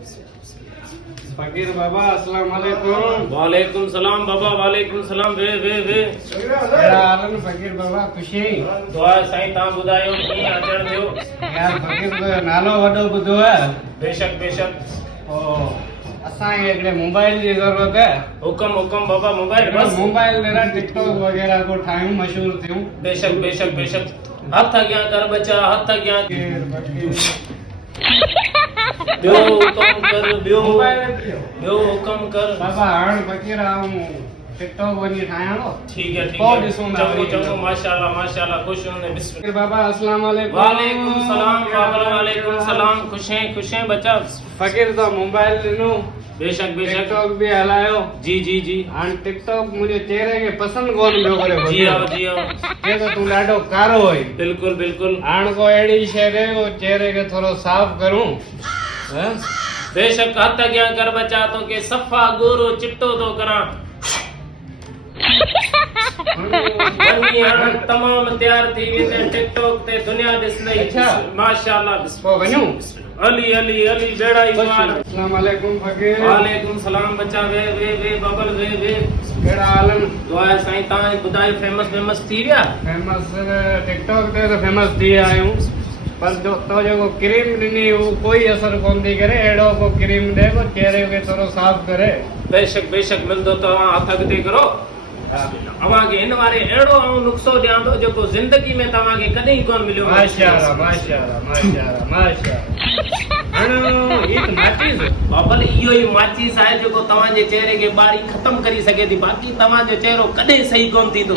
फकीर बाबा अस्सलाम वालेकुम। वालेकुम सलाम बाबा, वालेकुम सलाम। वे कहिड़ा हाल आहिनि फकीर बाबा? ख़ुशी? दुआ साईं तव्हां ॿुधायो कीअं अचण थियो? यार फकीर जो नालो वॾो ॿुधो आहे। बेशक बेशक। असांखे हिकिड़े मोबाइल जी ज़रूरत आहे। हुकम हुकम बाबा, मोबाइल बस। मोबाइल जरा टिकटॉक वग़ैरह को ठाहियूं, मशहूर थियूं। बेशक बेशक बेशक। हथ अॻियां कर बचा, हथ अॻियां। ॿियो हुकम कर, ॿियो हुकम कर बाबा। हाणे फकीर आऊं टिकटॉक वञी ठाहियां थो। ठीक है ठीक पोइ है। ॾिसूं था चङो वरी। चङो, माशाअल्लाह माशाअल्लाह। खुश होने बिस्मिल्लाह। फकीर बाबा अस्सलाम वालेकुम। वालेकुम सलाम बाबा, वालेकुम सलाम। खुश हैं बच्चा? फकीर तो मोबाइल ॾिनो, बेशक बेशक। टिकटॉक भी हलायो। जी जी जी। हाणे टिकटॉक मुंहिंजे चेहरे खे पसंदि कोन पियो करे। जी आओ जी आओ। चए तो तूं ॾाढो कारो आहीं। बिल्कुल बिल्कुल। हाणे को अहिड़ी शइ ॾे को चेहरे खे थोरो साफ़ करूं। हाँ? बेशक हथ अॻियां कर बचा, तो के सफ़ा गोरो चिट्टो तो करां। वञी हाणे तमामु तयार थी वेंदे टिकटॉक ते दुनिया ॾिस लई। अच्छा। माशाअल्लाह। पोइ वञूं? अली अली अली बेड़ा ई पार। अस्सलाम वालेकुम फकीर। वालेकुम सलाम बच्चा। वे बबल वे। कहिड़ा हाल आहिनि? दुआ आहे साईं। तव्हां ॿुधायो फेमस थी विया? फेमस टिकटॉक ते त फेमस थी विया आहियूं, पर जो तो जेको क्रीम ॾिनी हू कोई असर कोन थी करे। अहिड़ो को क्रीम ॾे को चेहरे खे थोरो साफ़ करे। बेशक बेशक मिलंदो। तव्हां हथ अॻिते करो। अव्हांखे हिन वारे अहिड़ो आऊं नुस्ख़ो ॾियां थो जेको ज़िंदगी में तव्हांखे कॾहिं कोन मिलियो। माशाअल्लाह माशाअल्लाह माशाअल्लाह माशाअल्लाह। हाणे ही त माचिस बाबल इहो ई माचिस आहे जेको तव्हांजे चेहरे खे ॿारी ख़तम करे सघे थी। बाक़ी तव्हांजो चेहरो कॾहिं सही कोन थींदो।